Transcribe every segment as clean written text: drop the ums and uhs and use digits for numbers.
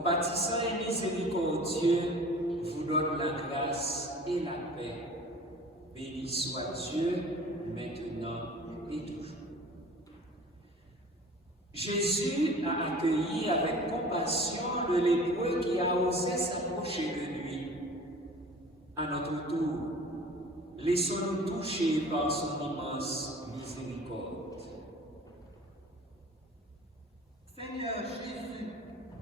compatissant et miséricordieux, vous donne la grâce et la paix. Béni soit Dieu, maintenant et toujours. Jésus a accueilli avec compassion le lépreux qui a osé s'approcher de lui. À notre tour, laissons-nous toucher par son immense miséricorde. Seigneur Jésus,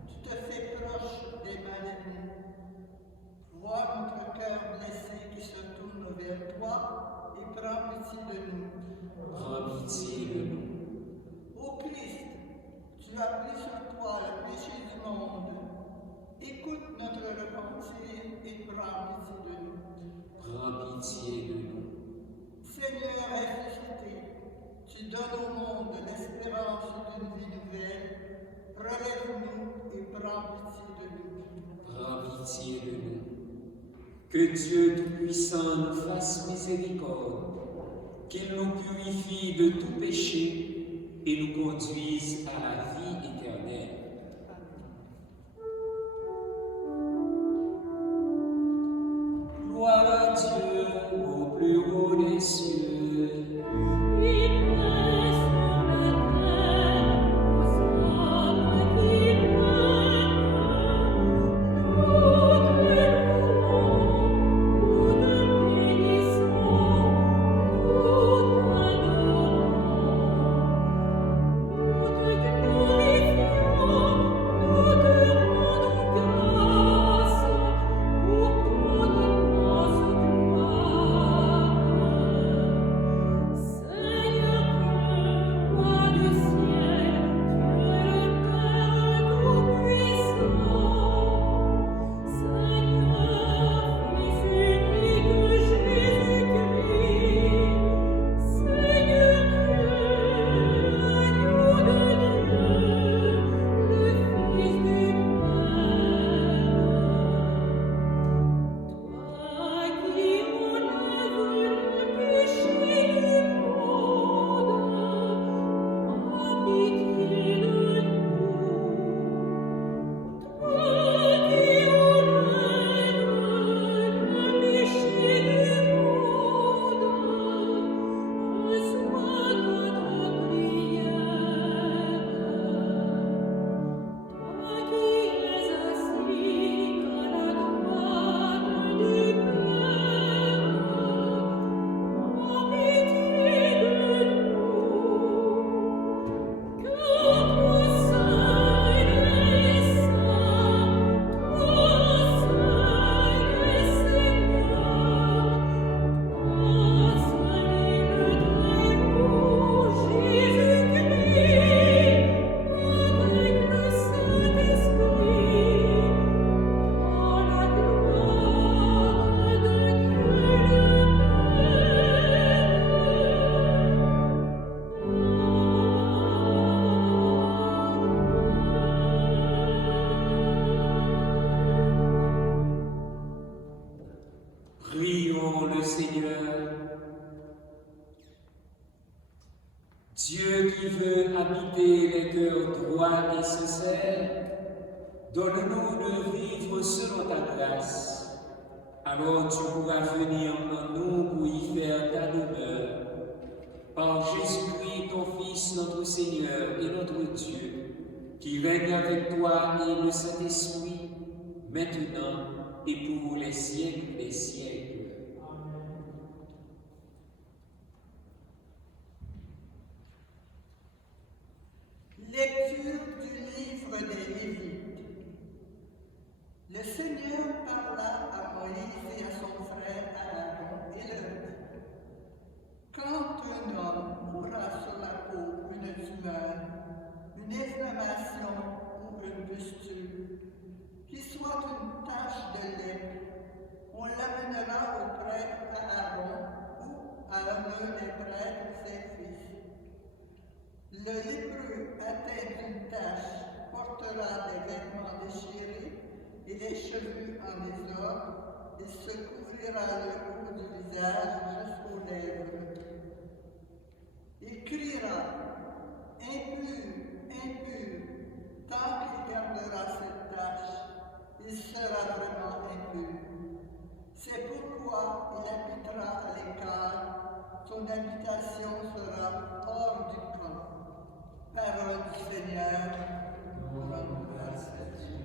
tu te fais proche des malheureux. Vois notre cœur blessé qui se tourne vers toi et prends pitié de nous. Prends pitié de nous. Ô Christ, tu as pris sur toi le péché du monde. Écoute notre repentir et prends pitié de nous. Prends pitié de nous. Seigneur ressuscité, tu donnes au monde l'espérance d'une vie nouvelle. Relève-nous et prends pitié de nous. Prends pitié de nous. Que Dieu Tout-Puissant nous fasse miséricorde, qu'il nous purifie de tout péché et nous conduise à la vie éternelle. Gloire à Dieu au plus haut des cieux. Prions le Seigneur. Dieu qui veut habiter les cœurs droits et sincères, donne-nous de vivre selon ta grâce. Alors tu pourras venir en nous pour y faire ta demeure. Par Jésus-Christ, ton Fils, notre Seigneur et notre Dieu, qui règne avec toi et le Saint-Esprit, maintenant et pour les siècles des siècles. Lecture du livre des Lévites. Le Seigneur parla à Moïse et à son frère Aaron et leur dit: quand un homme aura sur la peau une tumeur, une inflammation ou une pustule, qui soit une tache de lèpre, on l'amènera au prêtre Aaron ou à un des prêtres ses fils. Le lépreux atteint d'une tache portera des vêtements déchirés et les cheveux en désordre et se couvrira le haut du visage jusqu'aux lèvres. Il criera: impur, impur, tant qu'il gardera cette tâche, il sera vraiment inclus. C'est pourquoi il habitera à l'écart, son habitation sera hors du camp. Parole du Seigneur, nous rendons grâce à Dieu.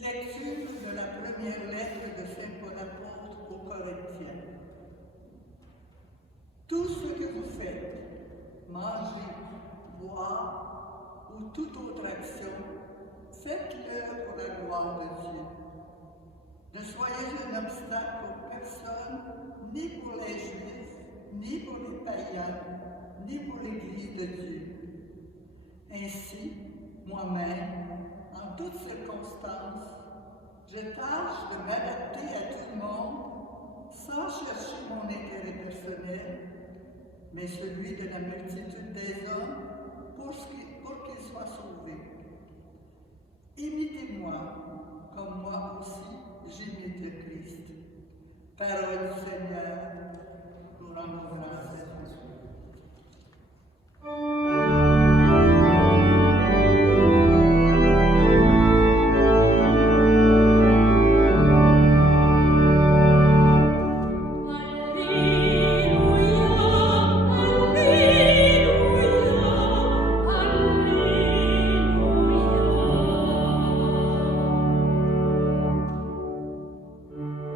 Lecture de la première lettre de Saint Paul apôtre aux Corinthiens. Tout ce que vous faites, manger, boire ou toute autre action, faites-le pour la gloire de Dieu. Ne soyez un obstacle pour personne, ni pour les Juifs, ni pour les païens, ni pour l'Église de Dieu. Ainsi, moi-même, en toutes circonstances, je tâche de m'adapter à tout le monde sans chercher mon intérêt personnel, mais celui de la multitude des hommes pour qu'ils soient sauvés. Imitez-moi, comme moi aussi j'imite le Christ. Parole du Seigneur, nous rendons grâce à Dieu.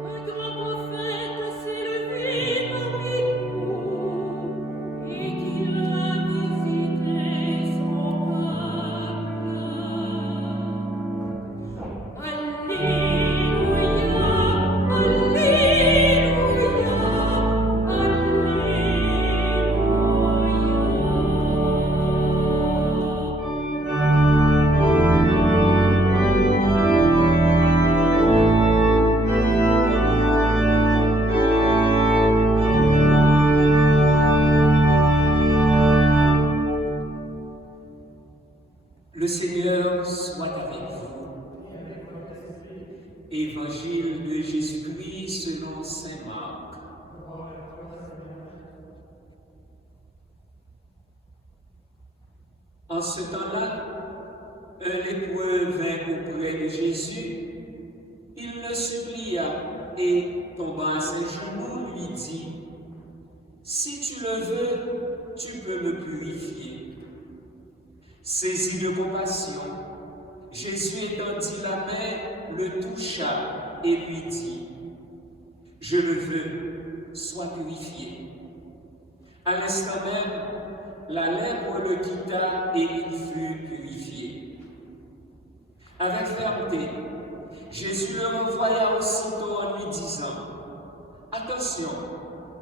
Un grand prophète s'est levé parmi nous. Évangile de Jésus-Christ selon saint Marc. En ce temps-là, un lépreux vint auprès de Jésus. Il le supplia et, tombant à ses genoux, lui dit, « Si tu le veux, tu peux me purifier. » Saisi de compassion, Jésus étendit la main, le toucha et lui dit, « Je le veux, sois purifié. » À l'instant même, la lèpre le quitta et il fut purifié. Avec fermeté, Jésus le renvoya aussitôt en lui disant, « Attention,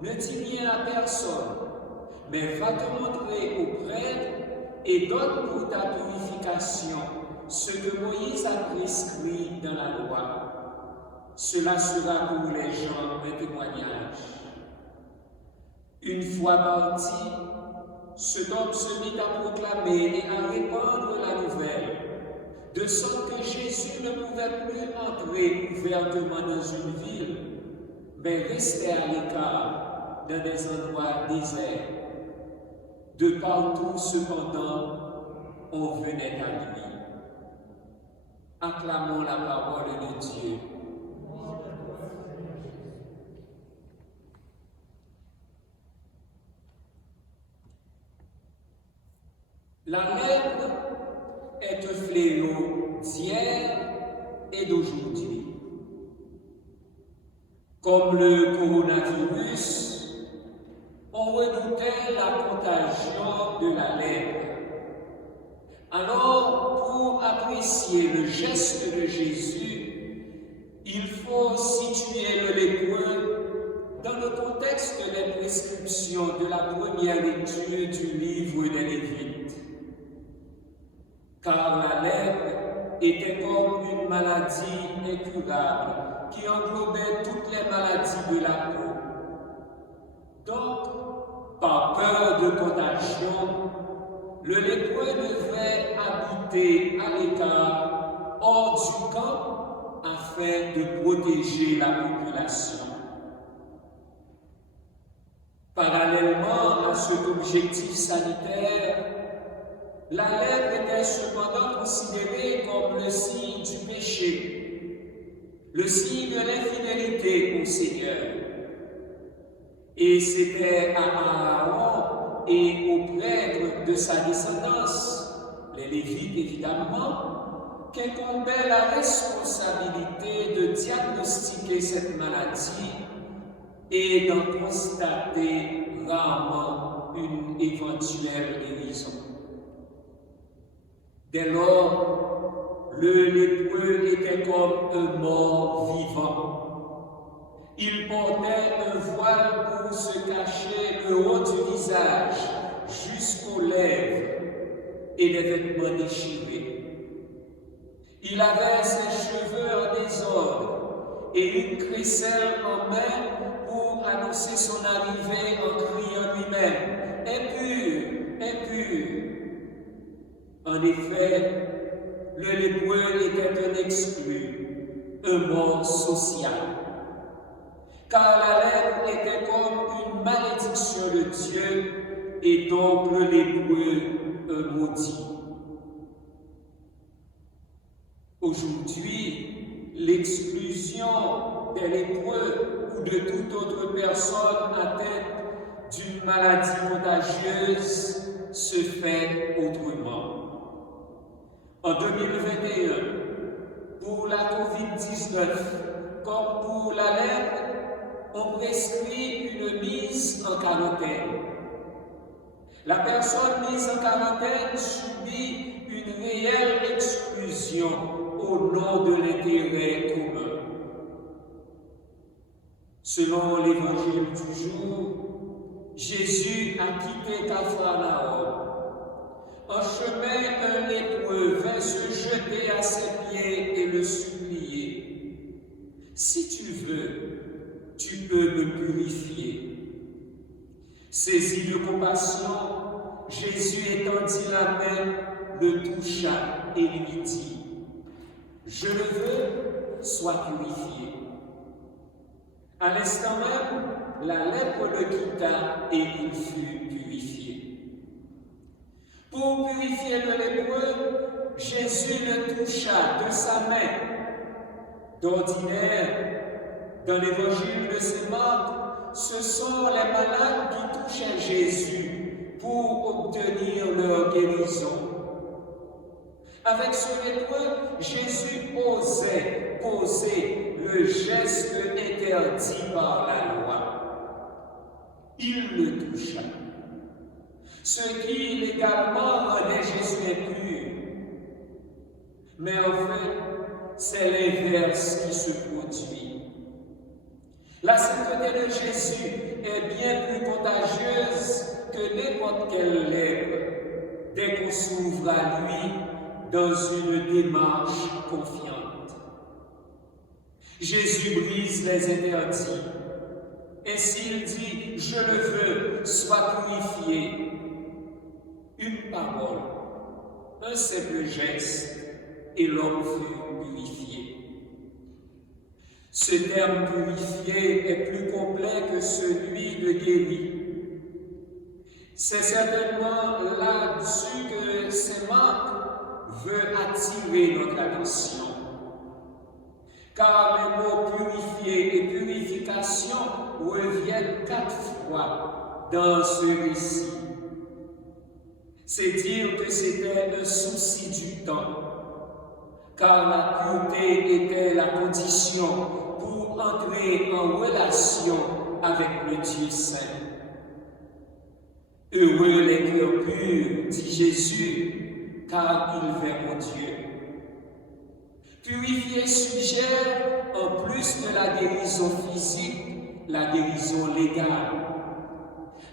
ne dis rien à personne, mais va te montrer au prêtre et donne pour ta purification ce que Moïse a prescrit dans la loi. Cela sera pour les gens un témoignage. » Une fois parti, cet homme se mit à proclamer et à répandre la nouvelle, de sorte que Jésus ne pouvait plus entrer ouvertement dans une ville, mais restait à l'écart dans des endroits déserts. De partout, cependant, on venait à lui. Acclamons la parole de Dieu. La lèpre est un fléau d'hier et d'aujourd'hui. Comme le coronavirus, on redoutait la contagion de la lèpre. Alors, pour apprécier le geste de Jésus, il faut situer le lépreux dans le contexte des prescriptions de la première lecture du livre des Lévites. Car la lèpre était comme une maladie incurable qui englobait toutes les maladies de la peau. Donc, par peur de contagion, le lépreux devait habiter à l'écart, hors du camp, afin de protéger la population. Parallèlement à cet objectif sanitaire, la lèpre était cependant considérée comme le signe du péché, le signe de l'infidélité au Seigneur. Et c'était à Aaron et aux prêtres de sa descendance, les Lévites évidemment, qu'incombait la responsabilité de diagnostiquer cette maladie et d'en constater rarement une éventuelle guérison. Dès lors, le lépreux était comme un mort vivant. Il portait un voile pour se cacher le haut du visage jusqu'aux lèvres et les vêtements déchirés. Il avait ses cheveux en désordre et une crécelle en main pour annoncer son arrivée en criant lui-même « Impur, impur !» En effet, le lépreux était un exclu, un mort social. Car la lèpre était comme une malédiction de Dieu et donc le lépreux un maudit. Aujourd'hui, l'exclusion des lépreux ou de toute autre personne atteinte d'une maladie contagieuse se fait autrement. En 2021, pour la COVID-19, comme pour la lèpre, on prescrit une mise en quarantaine. La personne mise en quarantaine subit une réelle exclusion au nom de l'intérêt commun. Selon l'évangile du jour, Jésus a quitté Capharnaüm. En chemin, un lépreux vint se jeter à ses pieds et le supplier. « Si tu veux, tu peux me purifier. » Saisi de compassion, Jésus étendit la main, le toucha et lui dit, « je le veux, sois purifié. À l'instant même, la lèpre le quitta et il fut purifié. Pour purifier le lépreux, Jésus le toucha de sa main. D'ordinaire, dans l'évangile de Saint Marc, ce sont les malades qui touchaient Jésus pour obtenir leur guérison. Avec ce lépreux, Jésus osait poser le geste interdit par la loi. Il le toucha. Ce qui légalement rendait Jésus impur. Mais en fait, c'est l'inverse qui se produit. La sainteté de Jésus est bien plus contagieuse que n'importe quelle lèpre dès qu'on s'ouvre à lui dans une démarche confiante. Jésus brise les interdits. Et s'il dit « Je le veux, sois purifié », une parole, un simple geste, et l'homme fut purifié. Ce terme purifié est plus complet que celui de guéri. C'est certainement là-dessus que Saint Marc veut attirer notre attention. Car les mots purifier et purification reviennent 4 fois dans ce récit. C'est dire que c'était un souci du temps, car la pureté était la condition pour entrer en relation avec le Dieu saint. Heureux les cœurs purs, dit Jésus, car ils verront Dieu. Purifier suggère, en plus de la guérison physique, la guérison légale.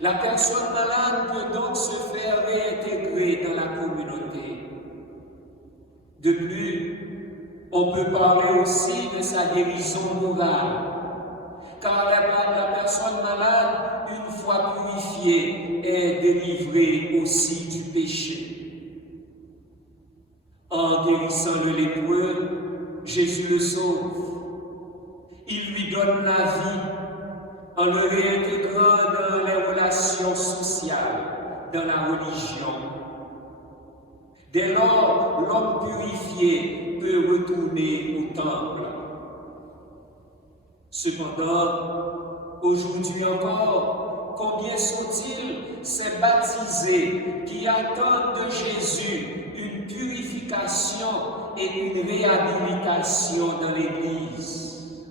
La personne malade peut donc se faire réintégrer dans la communauté. De plus, on peut parler aussi de sa guérison morale, car la personne malade, une fois purifiée, est délivrée aussi du péché. En guérissant le lépreux, Jésus le sauve. Il lui donne la vie en le réintégrant dans les relations sociales, dans la religion. Dès lors, l'homme purifié peut retourner au temple. Cependant, aujourd'hui encore, combien sont-ils ces baptisés qui attendent de Jésus une purification et une réhabilitation dans l'Église?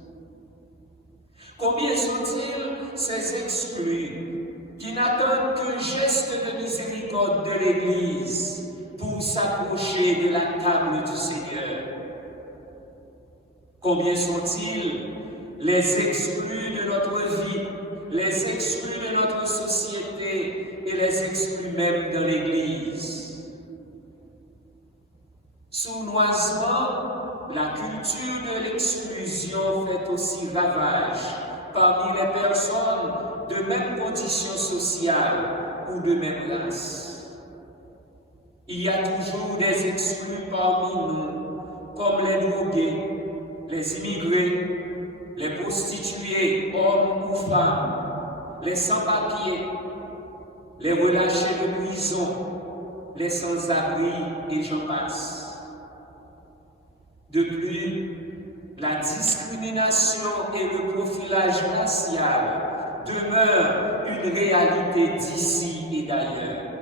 Combien sont-ils ces exclus qui n'attendent qu'un geste de miséricorde de l'Église pour s'approcher de la table du Seigneur? Combien sont-ils les exclus de notre vie, les exclus de notre société et les exclus même de l'Église? Sournoisement, la culture de l'exclusion fait aussi ravage parmi les personnes de même condition sociale ou de même race. Il y a toujours des exclus parmi nous, comme les drogués, les immigrés, les prostituées, hommes ou femmes, les sans-papiers, les relâchés de prison, les sans-abri et j'en passe. De plus, la discrimination et le profilage racial demeurent une réalité d'ici et d'ailleurs.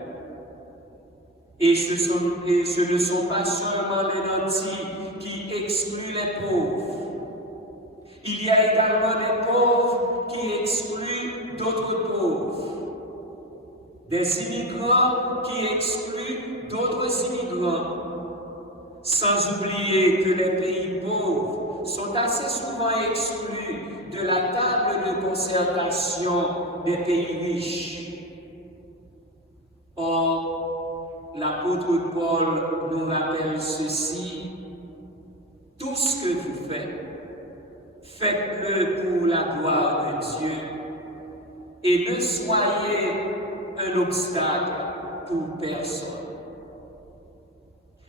Et ce ne sont pas seulement les nantis qui excluent les pauvres. Il y a également des pauvres qui excluent d'autres pauvres. Des immigrants qui excluent d'autres immigrants. Sans oublier que les pays pauvres sont assez souvent exclus de la table de concertation des pays riches. Or, l'apôtre Paul nous rappelle ceci: tout ce que vous faites, faites-le pour la gloire de Dieu et ne soyez un obstacle pour personne.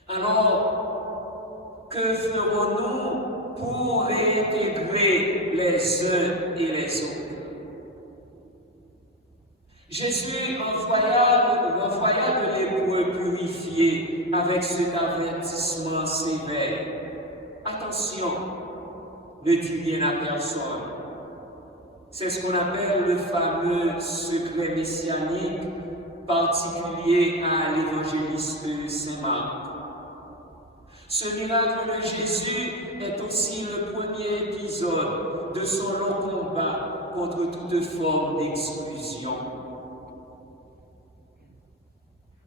Alors, Que ferons-nous pour réintégrer les uns et les autres? Jésus renvoya de lépreux purifiés avec cet avertissement sévère. Attention, ne dis rien à personne. C'est ce qu'on appelle le fameux secret messianique particulier à l'évangéliste Saint Marc. Ce miracle de Jésus est aussi le premier épisode de son long combat contre toute forme d'exclusion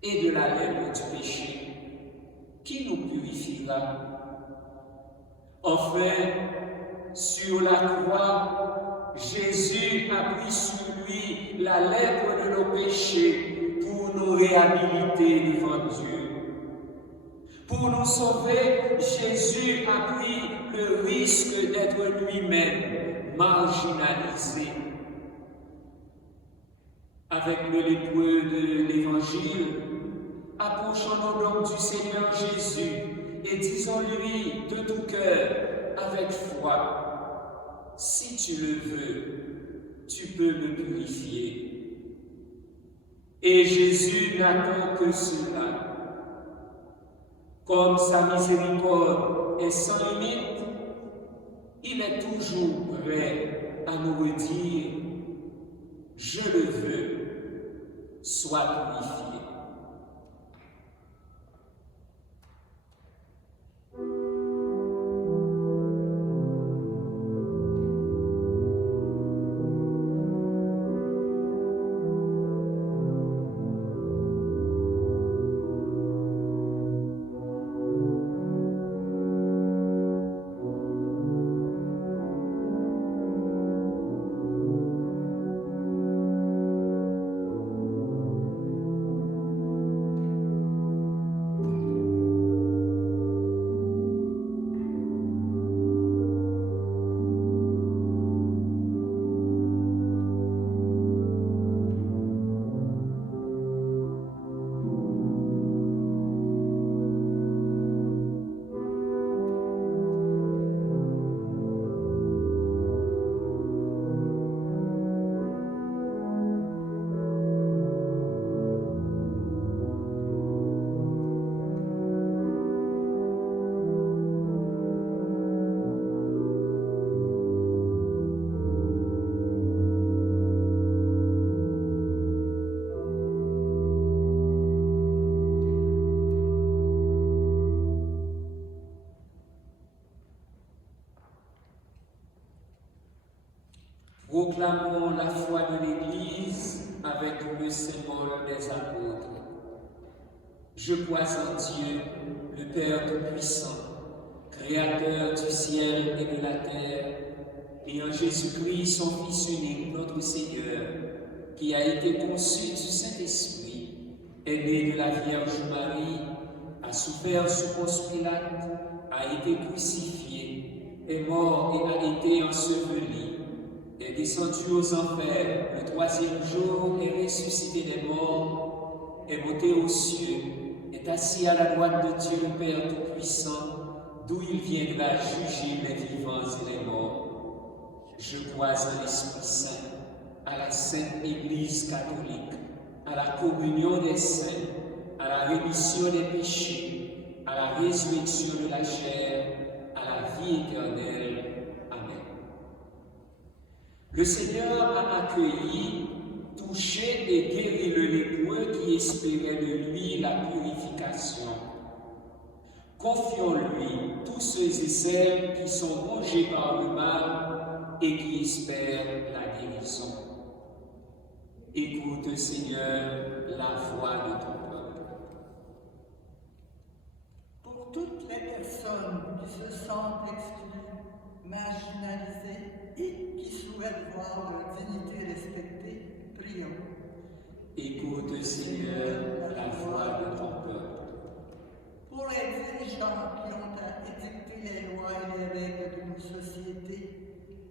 et de la lèpre du péché. Qui nous purifiera? Enfin, sur la croix, Jésus a pris sur lui la lèpre de nos péchés pour nous réhabiliter devant Dieu. Pour nous sauver, Jésus a pris le risque d'être lui-même marginalisé. Avec le lépreux de l'Évangile, approchons-nous donc du Seigneur Jésus et disons-lui de tout cœur, avec foi, si tu le veux, tu peux me purifier. Et Jésus n'attend que cela. Comme sa miséricorde est sans limite, il est toujours prêt à nous redire « Je le veux, sois purifié ». Proclamons la foi de l'Église avec le symbole des apôtres. Je crois en Dieu, le Père Tout-Puissant, Créateur du ciel et de la terre, et en Jésus-Christ, son Fils unique, notre Seigneur, qui a été conçu du Saint-Esprit, est né de la Vierge Marie, a souffert sous Ponce Pilate, a été crucifié, est mort et a été enseveli, est descendu aux enfers, le troisième jour est ressuscité des morts, est monté aux cieux, est assis à la droite de Dieu le Père Tout-Puissant, d'où il viendra juger les vivants et les morts. Je crois en l'Esprit Saint, à la Sainte Église catholique, à la communion des saints, à la rémission des péchés, à la résurrection de la chair, à la vie éternelle. Le Seigneur a accueilli, touché et guéri le lépreux qui espérait de lui la purification. Confions-lui tous ceux et celles qui sont rongés par le mal et qui espèrent la guérison. Écoute, Seigneur, la voix de ton peuple. Pour toutes les personnes qui se sentent exclues, marginalisées et qui souhaitent voir leur dignité respectée, prions. Écoute, Seigneur, la voix de ton peuple. Pour les dirigeants qui ont à édicter les lois et les règles de nos sociétés,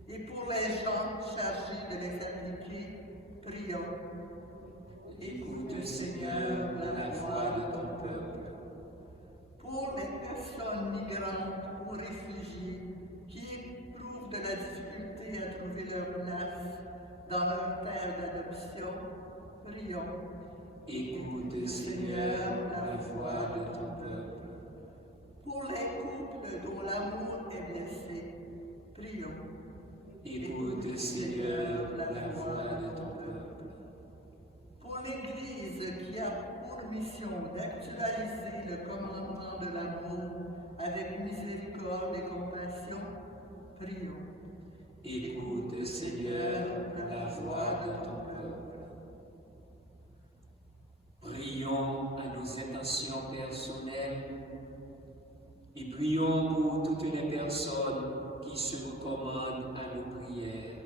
et pour les gens chargés de les appliquer, prions. Écoute, Seigneur, la voix de ton peuple. Pour les personnes migrantes aux réfugiés qui éprouvent de la difficulté à trouver leur place dans leur terre d'adoption. Prions. Écoute, Seigneur, la voix de ton peuple. Pour les couples dont l'amour est blessé, prions. Écoute, Seigneur, la voix de ton peuple. Pour l'Église qui a pour mission d'actualiser le commandement de l'amour avec miséricorde et compassion, prions. Écoute, Seigneur, la voix de ton peuple. Prions à nos intentions personnelles et prions pour toutes les personnes qui se recommandent à nos prières.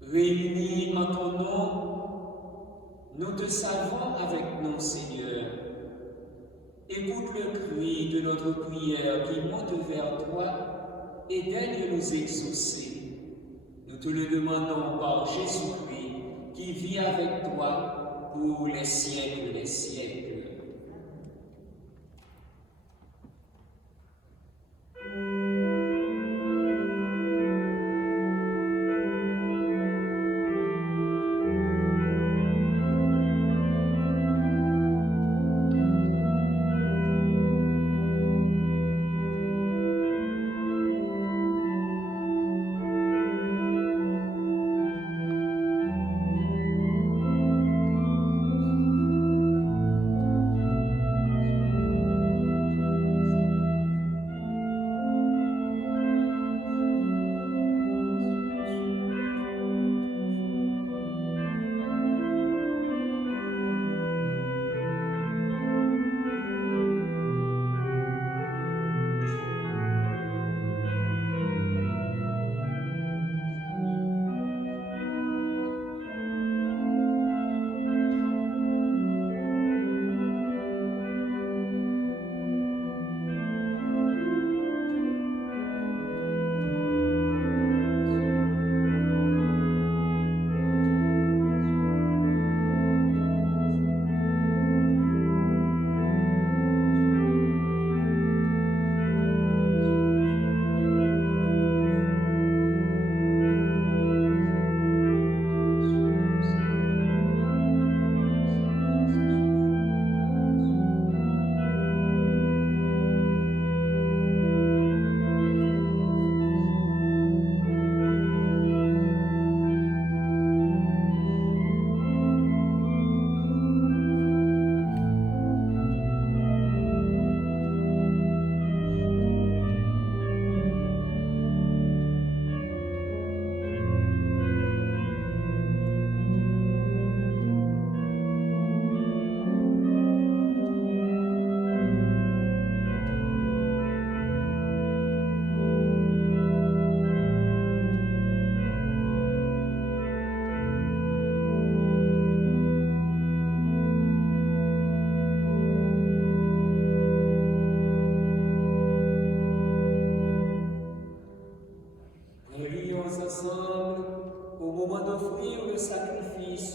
Réunis en ton nom, nous te savons avec nous, Seigneur. Écoute le cri de notre prière qui monte vers toi et daigne nous exaucer. Nous te le demandons par Jésus-Christ qui vit avec toi pour les siècles des siècles.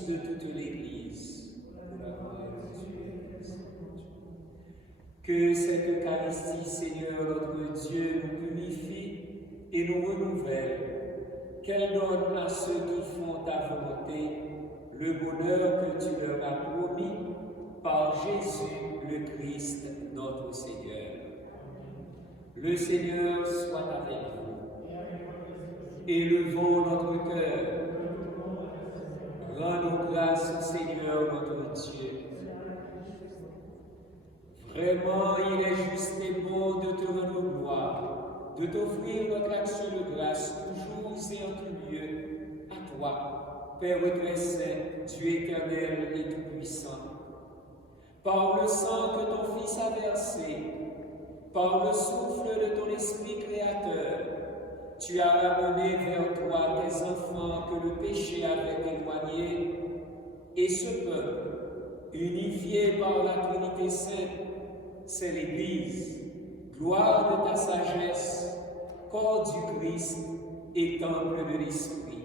de toute l'Église. Que cette Eucharistie, Seigneur notre Dieu, nous purifie et nous renouvelle, qu'elle donne à ceux qui font ta volonté le bonheur que tu leur as promis par Jésus le Christ, notre Seigneur. Le Seigneur soit avec vous. Élevons notre cœur. Rendons grâce au Seigneur notre Dieu. Vraiment, il est juste et bon de te rendre gloire, de t'offrir notre action de grâce toujours et en tout lieu, à toi, Père très saint, Dieu éternel et tout-puissant. Par le sang que ton Fils a versé, par le souffle de ton Esprit créateur, tu as ramené vers toi tes enfants que le péché avait éloignés, et ce peuple, unifié par la Trinité sainte, c'est l'Église, gloire de ta sagesse, corps du Christ et temple de l'Esprit.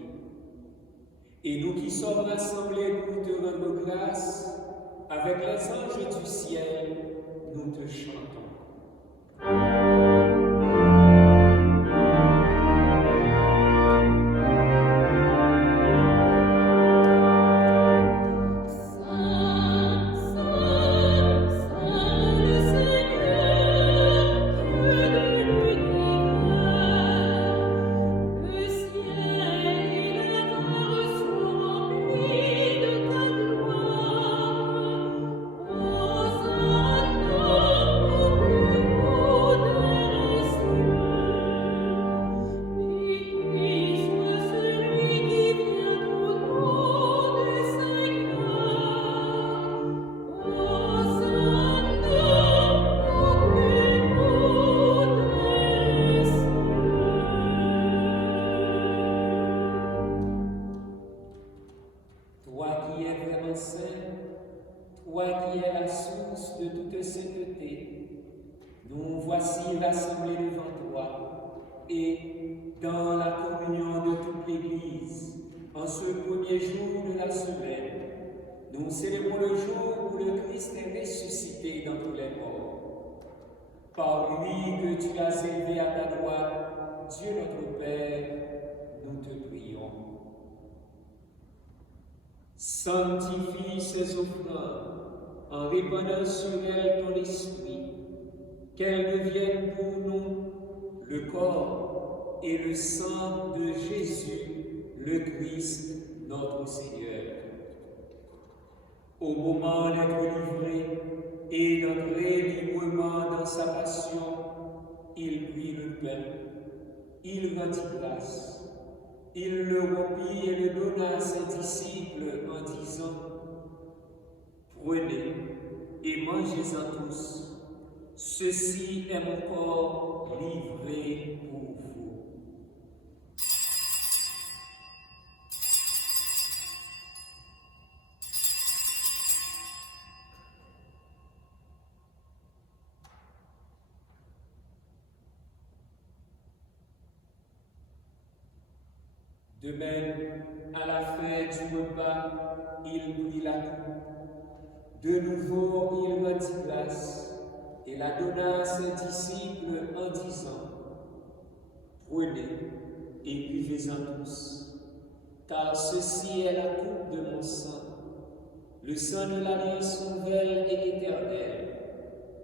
Et nous qui sommes rassemblés pour te rendre grâce, avec les anges du ciel, nous te chantons. Toi qui es la source de toute sainteté, nous voici rassemblés devant toi et dans la communion de toute l'Église, en ce premier jour de la semaine, nous célébrons le jour où le Christ est ressuscité d'entre les morts. Par lui que tu as élevé à ta droite, Dieu notre Père, nous te prions. Sanctifie ces offrandes en répandant sur elles ton esprit, qu'elles deviennent pour nous le corps et le sang de Jésus, le Christ, notre Seigneur. Au moment d'être livré et d'entrer librement dans sa passion, il prit le pain, il rendit grâce. Il le rompit et le donna à ses disciples en disant « Prenez et mangez-en tous, ceci est mon corps livré pour vous. » De même, à la fin du repas, il prit la coupe. De nouveau, il rendit grâce et la donna à ses disciples en disant « Prenez et buvez-en tous, car ceci est la coupe de mon sang, le sang de l'alliance nouvelle et éternelle,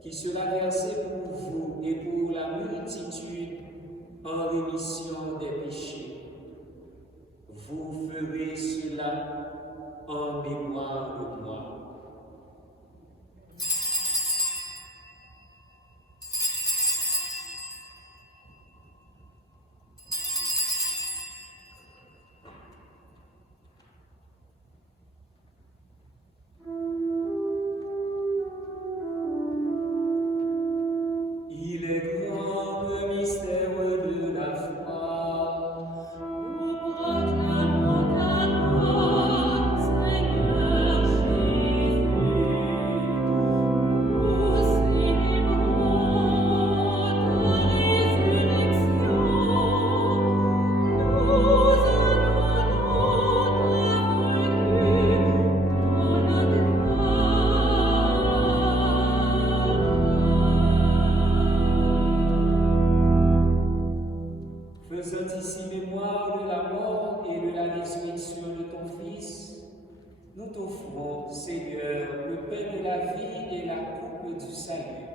qui sera versé pour vous et pour la multitude en rémission des péchés. Vous ferez cela en mémoire de moi. » Il est grand le mystère de la foi. Nous proclamons ta mort, Seigneur Jésus. Nous célébrons ta résurrection. Nous attendons ta venue dans notre gloire. Faisant ici mémoire de la mort et de la résurrection de ton Fils, nous t'offrons, Seigneur, le pain de la vie et la coupe du salut.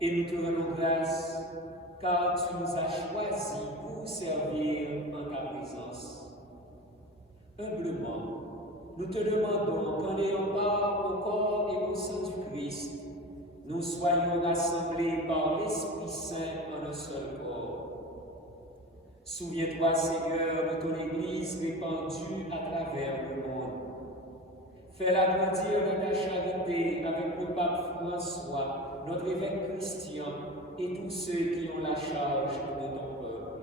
Et nous te rendons grâce, car tu nous as choisis pour servir en ta présence. Humblement, nous te demandons qu'en ayant part au corps et au sang du Christ, nous soyons rassemblés par l'Esprit Saint en un seul corps. Souviens-toi, Seigneur, de ton Église répandue à travers le monde. Fais-la grandir dans ta charité avec le pape François, notre évêque Christian et tous ceux qui ont la charge de ton peuple.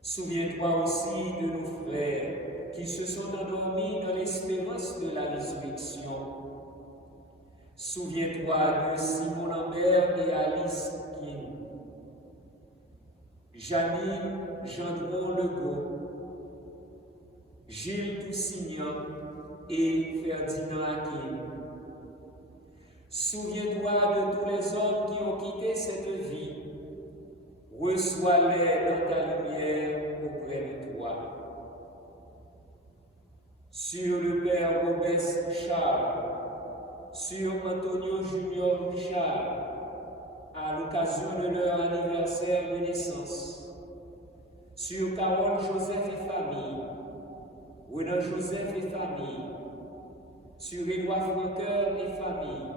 Souviens-toi aussi de nos frères qui se sont endormis dans l'espérance de la résurrection. Souviens-toi de Simon Lambert et Alice Kim, Janine Gendron Legault, Gilles Toussignan, et Ferdinand Hakim. Souviens-toi de tous les hommes qui ont quitté cette vie. Reçois-les dans ta lumière auprès de toi. Sur le père Robert Charles, sur Antonio Junior Charles, à l'occasion de leur anniversaire de naissance, sur Carole Joseph et famille, Renan Joseph et famille, sur Édouard Franqueur et famille,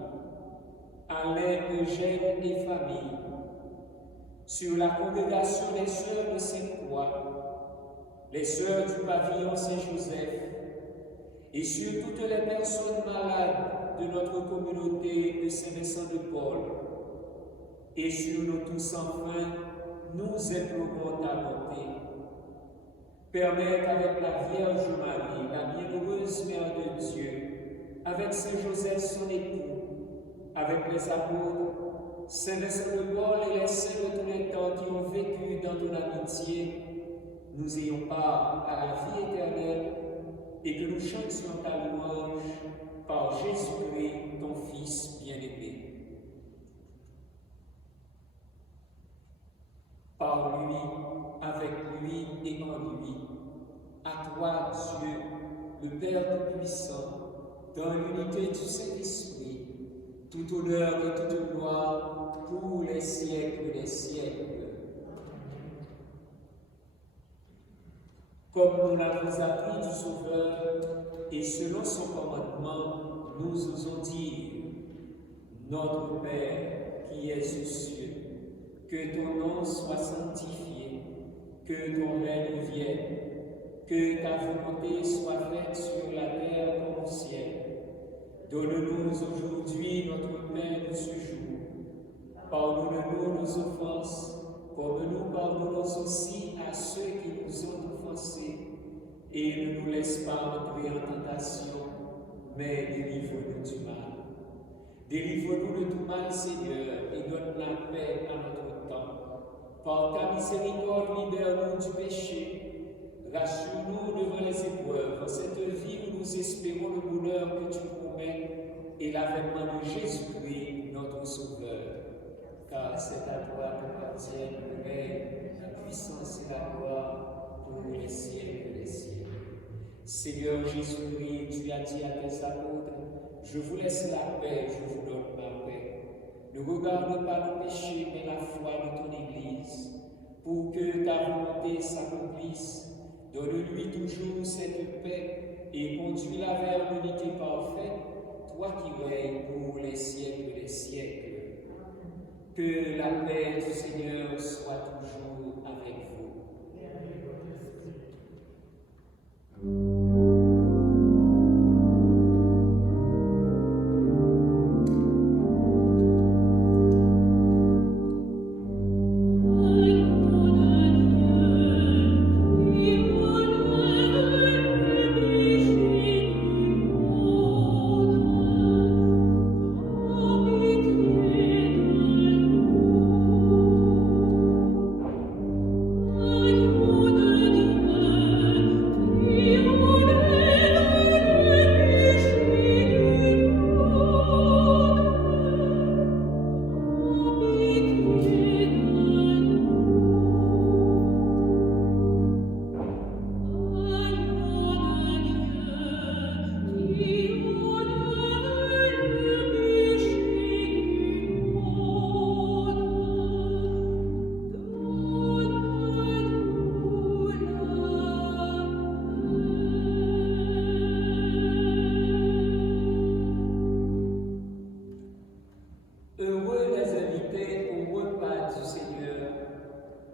Alain Eugène et famille, sur la congrégation des sœurs de Sainte-Croix, les sœurs du pavillon Saint-Joseph, et sur toutes les personnes malades de notre communauté de Saint-Vincent-de-Paul, et sur nous tous enfin, nous implorons ta bonté. Permets qu'avec la Vierge Marie, la bienheureuse Mère de Dieu, avec Saint Joseph son époux, avec les apôtres, Saint Vincent de Paul et les saints de tous les temps qui ont vécu dans ton amitié, nous ayons part à la vie éternelle et que nous chantions ta louange par Jésus-Christ, ton Fils bien-aimé. Par lui, avec lui et en lui, à toi, Dieu, le Père Tout-Puissant, dans l'unité du Saint-Esprit, tout honneur et toute gloire pour les siècles des siècles. Comme nous l'avons appris du Sauveur, et selon son commandement, nous osons dire, notre Père qui es aux cieux, que ton nom soit sanctifié, que ton règne vienne, que ta volonté soit faite sur la terre comme au ciel. Donne-nous aujourd'hui notre pain de ce jour. Pardonne-nous nos offenses, comme nous pardonnons aussi à ceux qui nous ont offensés. Et ne nous laisse pas entrer en tentation, mais délivre-nous du mal. Délivre-nous de tout mal, Seigneur, et donne la paix à notre temps. Par ta miséricorde, libère-nous du péché. Rassure-nous devant les épreuves, en cette vie où nous espérons le bonheur que tu promets et l'avènement de Jésus-Christ, notre Sauveur. Car c'est à toi qu'appartiennent le règne, la puissance et la gloire pour les siècles des siècles. Seigneur Jésus-Christ, tu as dit à tes apôtres, je vous laisse la paix, je vous donne ma paix. Ne regarde pas le péché, mais la foi de ton Église, pour que ta volonté s'accomplisse. Donne-lui toujours cette paix et conduis-la vers l'unité parfaite, toi qui règnes pour les siècles des siècles. Que la paix du Seigneur soit toujours avec vous.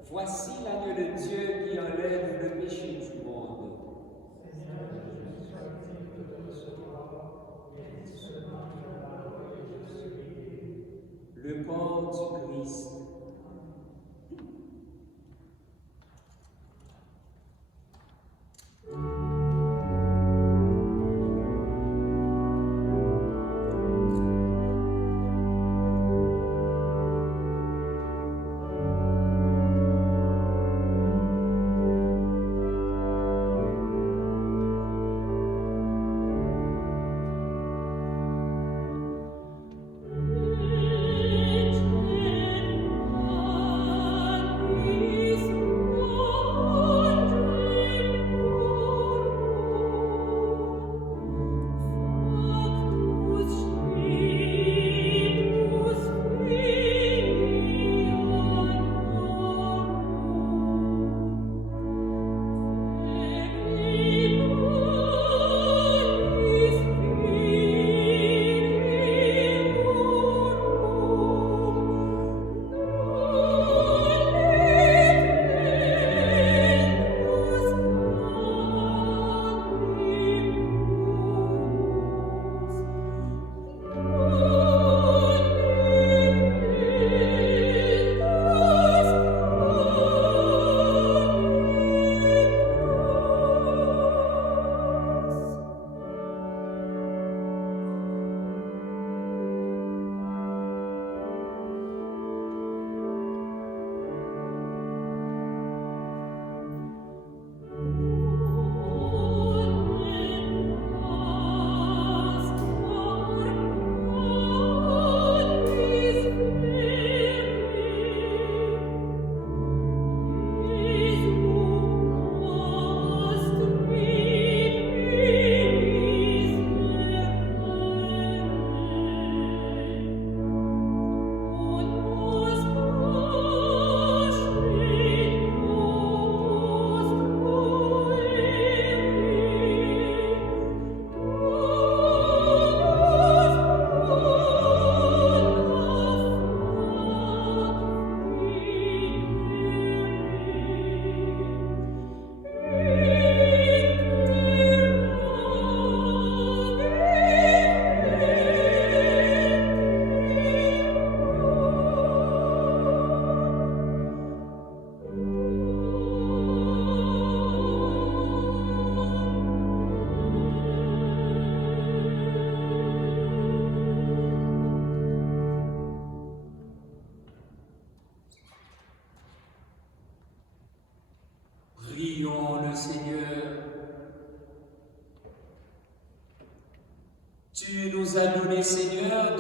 Voici l'agneau de Dieu qui enlève le péché du monde. Le corps du Christ.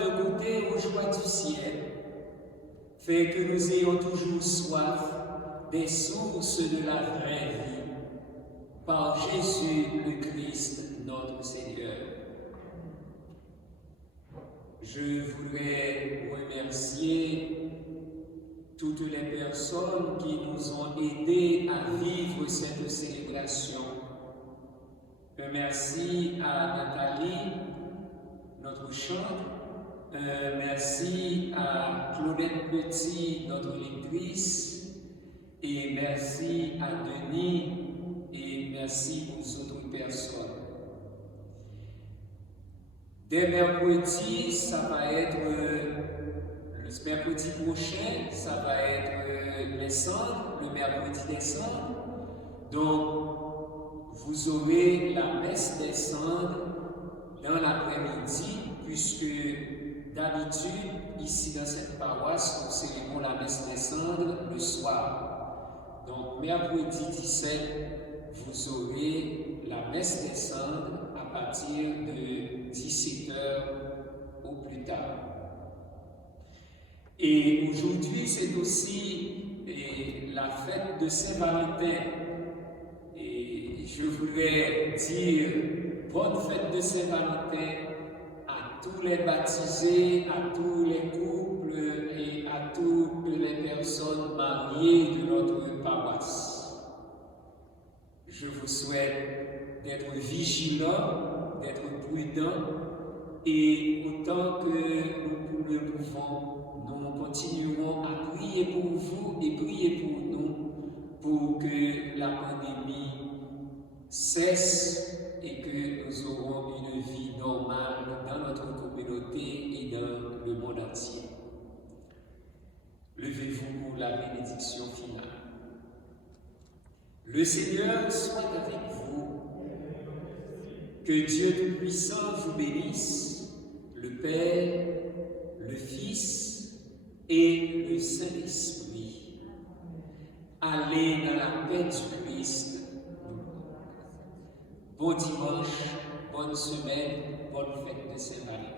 de goûter aux joies du ciel. Fais que nous ayons toujours soif des sources de la vraie vie. Par Jésus le Christ, notre Seigneur. Je voudrais remercier toutes les personnes qui nous ont aidés à vivre cette célébration. Un merci à Nathalie, notre chantre. Un merci à Claudette Petit, notre lectrice. Et merci à Denis. Et merci aux autres personnes. Dès mercredi, ça va être le mercredi prochain, ça va être les cendres, le mercredi des cendres. Donc, vous aurez la messe des cendres dans l'après-midi, puisque d'habitude, ici dans cette paroisse, nous célébrons la messe des cendres le soir. Donc, mercredi 17, vous aurez la messe des cendres à partir de 17h au plus tard. Et aujourd'hui, c'est aussi la fête de Saint-Valentin. Et je voudrais dire bonne fête de Saint-Valentin à tous les baptisés, à tous les couples et à toutes les personnes mariées de notre paroisse. Je vous souhaite d'être vigilants, d'être prudents, et autant que nous le pouvons, nous continuerons à prier pour vous et prier pour nous, pour que la pandémie cesse et que nous aurons une vie normale dans notre communauté et dans le monde entier. Levez-vous pour la bénédiction finale. Le Seigneur soit avec vous. Que Dieu Tout-Puissant vous bénisse, le Père, le Fils et le Saint-Esprit. Allez dans la paix du Christ. Bon dimanche, bonne semaine, bonne fête de Saint-Valentin.